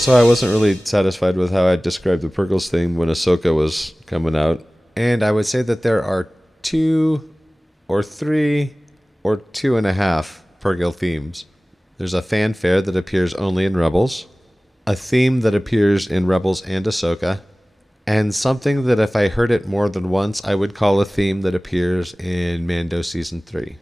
So I wasn't really satisfied with how I described the Purrgil's theme when Ahsoka was coming out. And I would say that there are 2 or 3 or 2.5 Purrgil themes. There's a fanfare that appears only in Rebels, a theme that appears in Rebels and Ahsoka, and something that if I heard it more than once, I would call a theme that appears in Mando Season 3.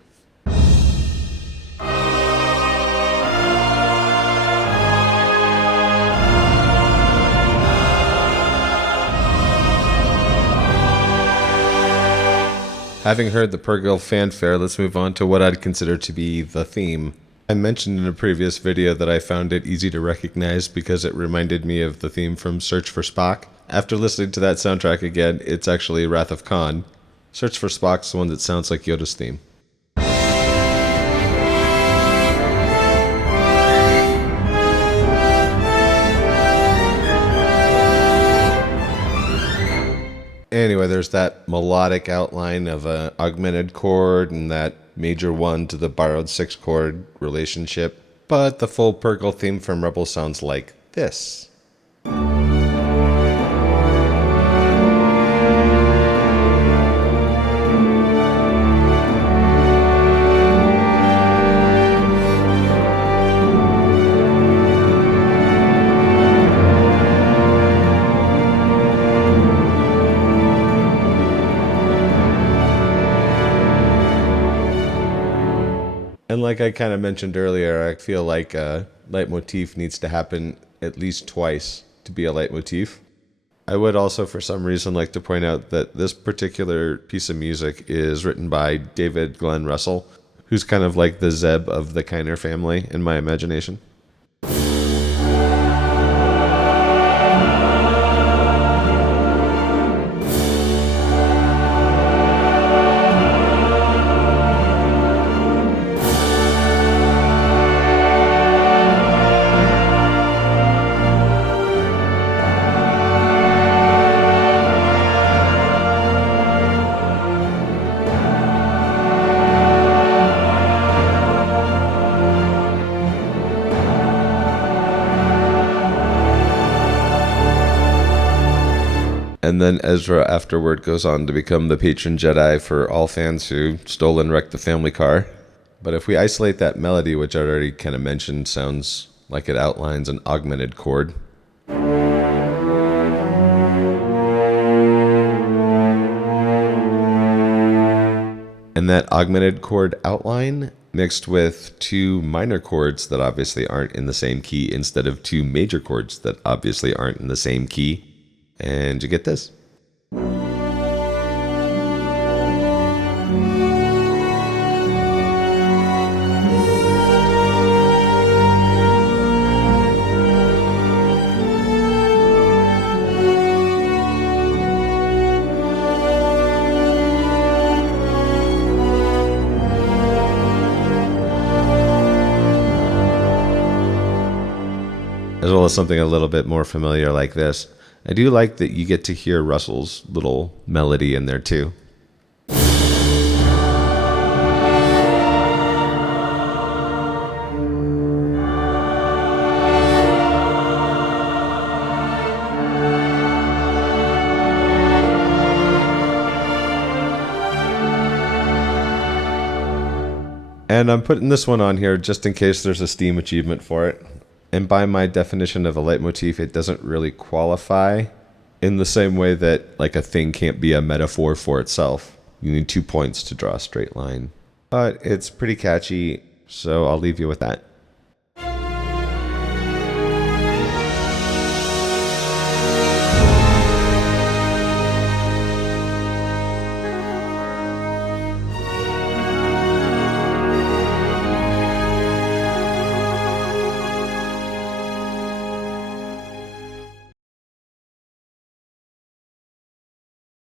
Having heard the Purrgil fanfare, let's move on to what I'd consider to be the theme. I mentioned in a previous video that I found it easy to recognize because it reminded me of the theme from Search for Spock. After listening to that soundtrack again, it's actually Wrath of Khan. Search for Spock's the one that sounds like Yoda's theme. Anyway, there's that melodic outline of an augmented chord and that major 1 to the borrowed 6 chord relationship. But the full Purrgil theme from Rebels sounds like this. And like I kind of mentioned earlier, I feel like a leitmotif needs to happen at least twice to be a leitmotif. I would also, for some reason, like to point out that this particular piece of music is written by David Glenn Russell, who's kind of like the Zeb of the Kiner family in my imagination. And then Ezra afterward goes on to become the patron Jedi for all fans who stole and wrecked the family car. But if we isolate that melody, which I already kind of mentioned, sounds like it outlines an augmented chord. And that augmented chord outline mixed with 2 minor chords that obviously aren't in the same key instead of 2 major chords that obviously aren't in the same key. And you get this. As well as something a little bit more familiar like this. I do like that you get to hear Russell's little melody in there too. And I'm putting this one on here just in case there's a Steam achievement for it. And by my definition of a leitmotif, it doesn't really qualify in the same way that like a thing can't be a metaphor for itself. You need 2 points to draw a straight line. But it's pretty catchy, so I'll leave you with that.